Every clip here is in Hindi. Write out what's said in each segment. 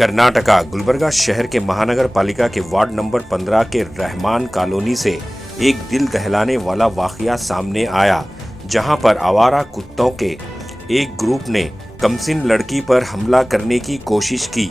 कर्नाटका गुलबर्गा शहर के महानगर पालिका के वार्ड नंबर 15 के रहमान कॉलोनी से एक दिल दहलाने वाला वाकया सामने आया, जहां पर आवारा कुत्तों के एक ग्रुप ने कमसिन लड़की पर हमला करने की कोशिश की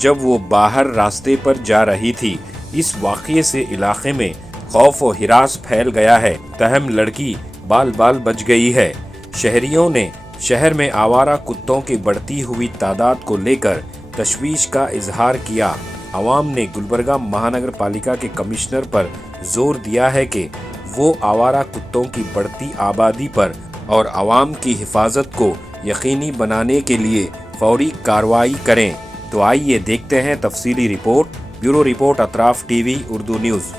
जब वो बाहर रास्ते पर जा रही थी। इस वाकये से इलाके में खौफ और हिरास फैल गया है। तहम लड़की बाल बाल बच गई है। शहरियों ने शहर में आवारा कुत्तों की बढ़ती हुई तादाद को लेकर तशवीश का इजहार किया। आवाम ने गुलबर्गा महानगर पालिका के कमिश्नर पर जोर दिया है कि वो आवारा कुत्तों की बढ़ती आबादी पर और आवाम की हिफाजत को यकीनी बनाने के लिए फौरी कार्रवाई करें। तो आइए देखते हैं तफसीली report. Bureau report Atraf TV Urdu news.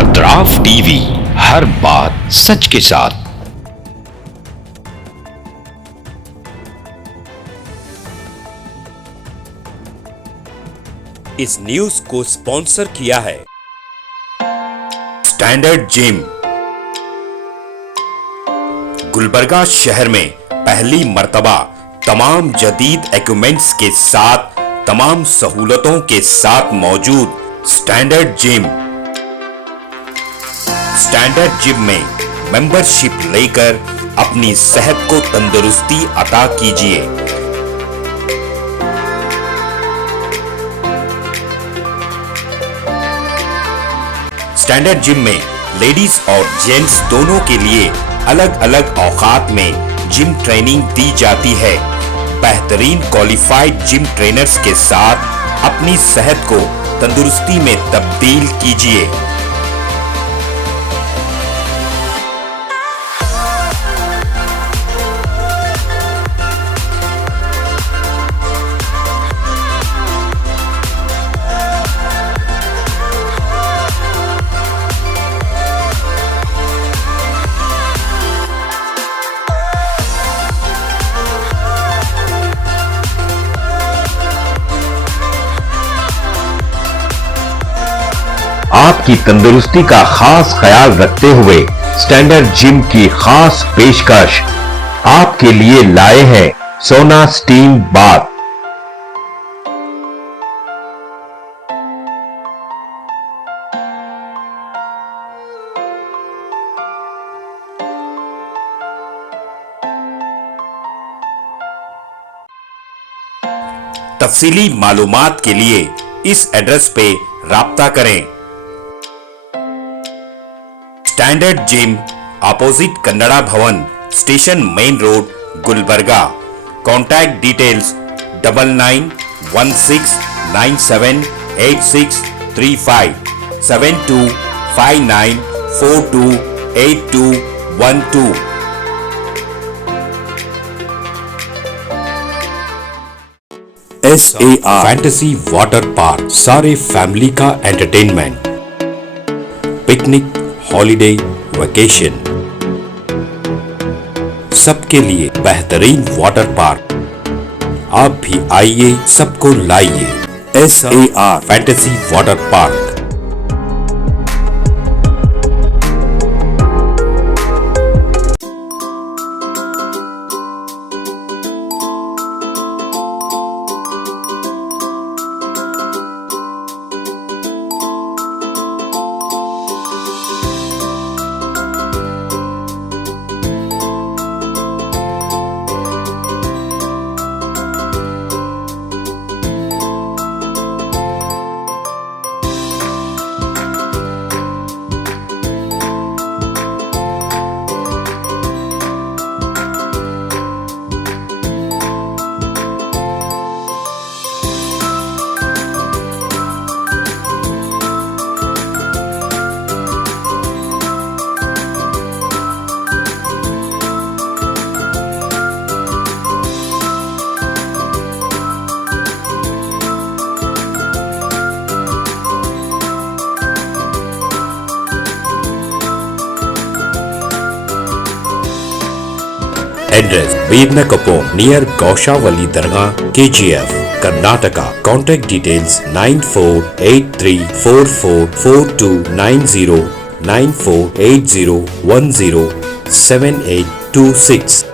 Atraf TV, हर बात सच के साथ। इस न्यूज को स्पॉन्सर किया है स्टैंडर्ड जिम। गुलबर्गा शहर में पहली मर्तबा तमाम जदीद इक्विपमेंट्स के साथ, तमाम सहूलतों के साथ मौजूद स्टैंडर्ड जिम। स्टैंडर्ड जिम में मेंबरशिप लेकर अपनी सेहत को तंदुरुस्ती अता कीजिए। स्टैंडर्ड जिम में लेडीज और जेंट्स दोनों के लिए अलग अलग औकात में जिम ट्रेनिंग दी जाती है। बेहतरीन क्वालिफाइड जिम ट्रेनर्स के साथ अपनी सेहत को तंदुरुस्ती में तब्दील कीजिए। आपकी तंदुरुस्ती का खास ख्याल रखते हुए स्टैंडर्ड जिम की खास पेशकश आपके लिए लाए हैं सोना स्टीम बाथ। तफसीली मालूमात के लिए इस एड्रेस पे राब्ता करें। स्टैंडर्ड जिम अपोजिट कन्नड़ा भवन station main road Gulbarga. Contact details 9916978635 7259428212। SAR fantasy water park, सारे फैमिली का एंटरटेनमेंट, पिकनिक, हॉलिडे, वेकेशन, सबके लिए बेहतरीन वाटर पार्क। आप भी आइए, सबको लाइए। SAR fantasy water park. Address Vednakapur near Gaushavali Dargah, KGF, Karnataka. Contact details 9483444290 9480107826.